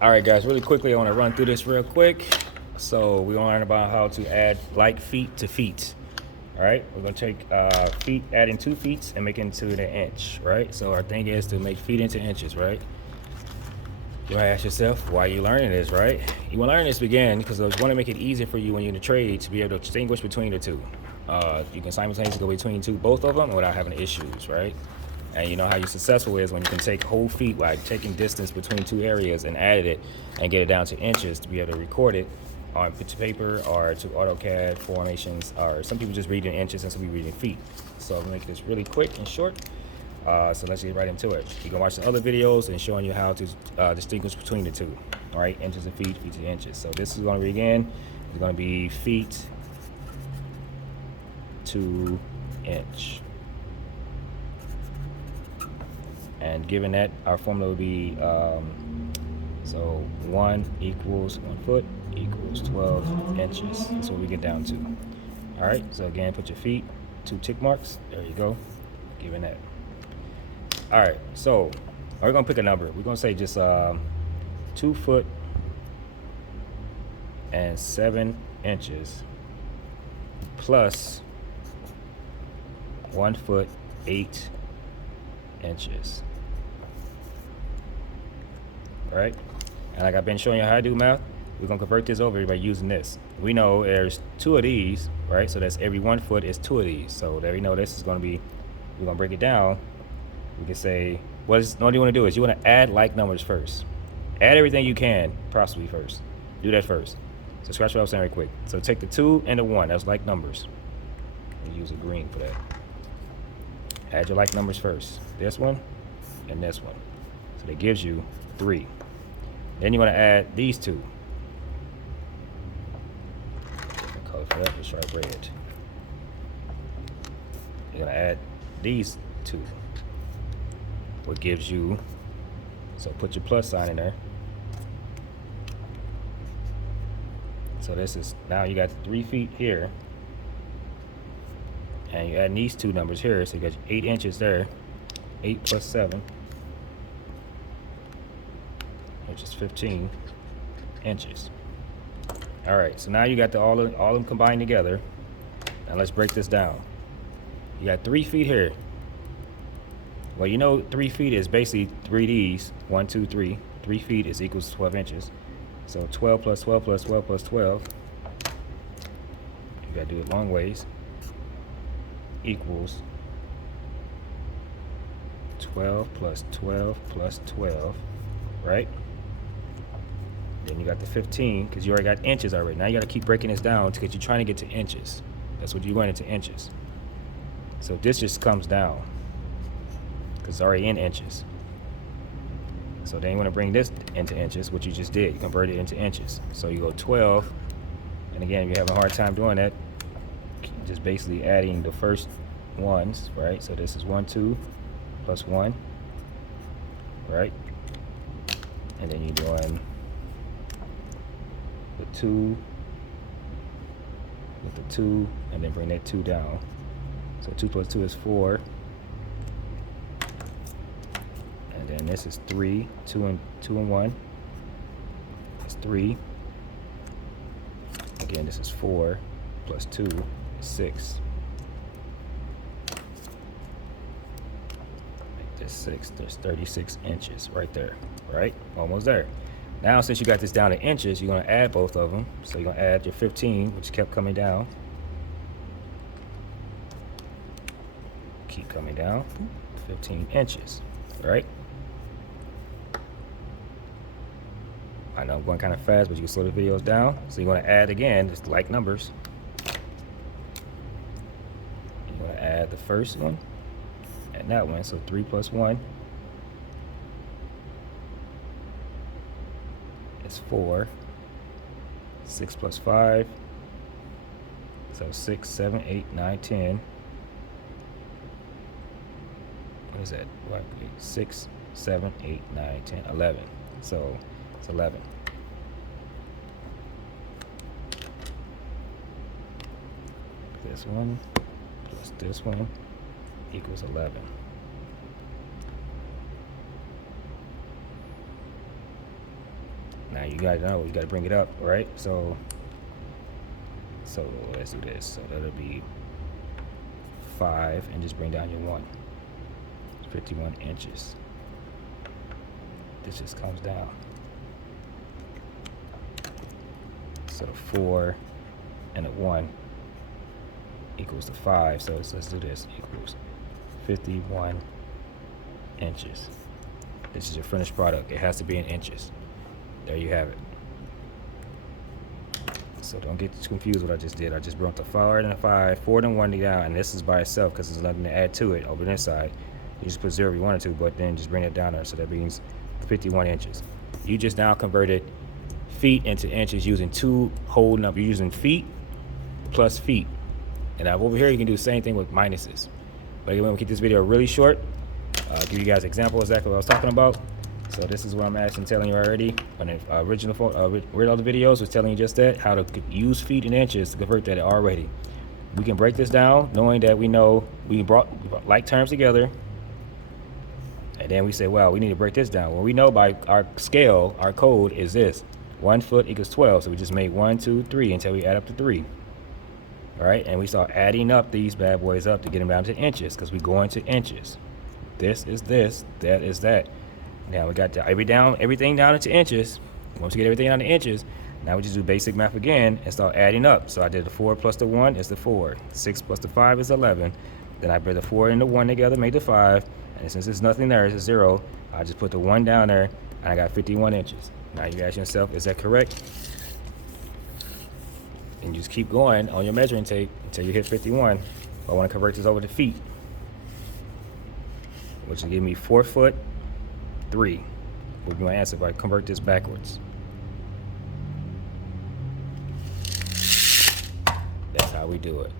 All right, guys, really quickly, I want to run through this real quick. So we want to learn about how to add like feet to feet. All right, we're going to take feet, add in 2 feet and make it into an inch, right? So our thing is to make feet into inches, right? You might ask yourself, why are you learning this, right? You want to learn this again because I want to make it easier for you when you're in the trade to be able to distinguish between the two. You can simultaneously go between both of them without having issues, right? And you know how you're successful is when you can take whole feet, like taking distance between 2 areas and add it and get it down to inches to be able to record it on paper or to AutoCAD formations, or some people just read in inches and some people read in feet. So I'm gonna make this really quick and short. So let's get right into it. You can watch the other videos and showing you how to distinguish between the two. All right, inches and feet, feet to inches. So this is going to be again, it's going to be feet to inch. And given that, our formula would be so 1 equals 1 foot equals 12 inches. That's what we get down to. All right, so again, put your feet, 2 tick marks. There you go. Given that. All right, so we're gonna pick a number. We're gonna say just 2 foot and 7 inches plus 1 foot 8 inches. All right, and like I've been showing you how to do math, we're gonna convert this over by using this. We know there's 2 of these, right? So that's every 1 foot is 2 of these. So there we know this is gonna be, we're gonna break it down. We can say, what you want to do is you want to add like numbers first. Add everything you can possibly first. Do that first. So scratch what I was saying right quick. So take the 2 and the 1. That's like numbers. And use a green for that. Add your like numbers first. This one and this one. So that gives you 3. Then you want to add these 2. Different color for that. Let's try red. You're going to add these 2. What gives you, so put your plus sign in there. So this is, now you got 3 feet here, and you add these 2 numbers here, so you got 8 inches there. 8 plus 7, which is 15 inches. All right, so now you got all of them combined together. Now let's break this down. You got 3 feet here. Well, you know 3 feet is basically 3Ds. 1, 2, 3. 3 feet is equals 12 inches. So 12 plus 12 plus 12 plus 12. You gotta do it long ways. Equals 12 plus 12 plus 12, right? Then you got the 15, because you already got inches already. Now you gotta keep breaking this down because you're trying to get to inches. That's what you're going into inches. So this just comes down. It's already in inches. So then you want to bring this into inches, which you just did. You convert it into inches. So you go 12, and again, if you're having a hard time doing that, just basically adding the first ones, right? So this is 1, 2, plus 1, right? And then you're doing the 2 with the 2, and then bring that 2 down. So 2 plus 2 is 4. And this is 3, 2 and 1. That's 3. Again, this is 4 plus 2 is 6. Make this 6. There's 36 inches right there. Right? Almost there. Now, since you got this down to inches, you're going to add both of them. So you're going to add your 15, which kept coming down. Keep coming down. 15 inches. Right? I know I'm going kind of fast, but you can slow the videos down. So you're going to add again, just like numbers. You're going to add the first one and that one. So 3 plus 1 is 4. 6 plus 5. So 6, 7, 8, 9, 10. What is that? 6, 7, 8, 9, 10, 11. So it's 11. This one plus this one equals 11. Now you gotta know, you gotta bring it up, right? So let's do this. So that'll be 5, and just bring down your 1. 51 inches. This just comes down. So the 4 and a 1 equals the 5. So let's do this. Equals 51 inches. This is your finished product. It has to be in inches. There you have it. So don't get too confused what I just did. I just brought the 4 and a 5, 4 and 1 down, and this is by itself because there's nothing to add to it over this side. You just put 0 if you wanted to, but then just bring it down there. So that means 51 inches. You just now converted feet into inches using two whole numbers. You're using feet plus feet. And now over here, you can do the same thing with minuses. But again, we'll keep this video really short. I'll give you guys an example exactly what I was talking about. So this is what I'm actually telling you already. On the original other videos was telling you just that, how to use feet and inches to convert that already. We can break this down knowing that we know we brought like terms together. And then we say, well, we need to break this down. Well, we know by our scale, our code is this. 1 foot equals 12. So we just made 1, 2, 3 until we add up to 3. All right, and we start adding up these bad boys up to get them down to inches because we go into inches. This is this, that is that. Now we got everything down into inches. Once we get everything down to inches, now we just do basic math again and start adding up. So I did the 4 plus the 1 is the 4. 6 plus the 5 is 11. Then I put the 4 and the 1 together, made the 5. And since there's nothing there, it's a 0, I just put the 1 down there, and I got 51 inches. Now you ask yourself, is that correct? And you just keep going on your measuring tape until you hit 51. I want to convert this over to feet, which will give me 4 foot 3 would be my answer if I convert this backwards. That's how we do it.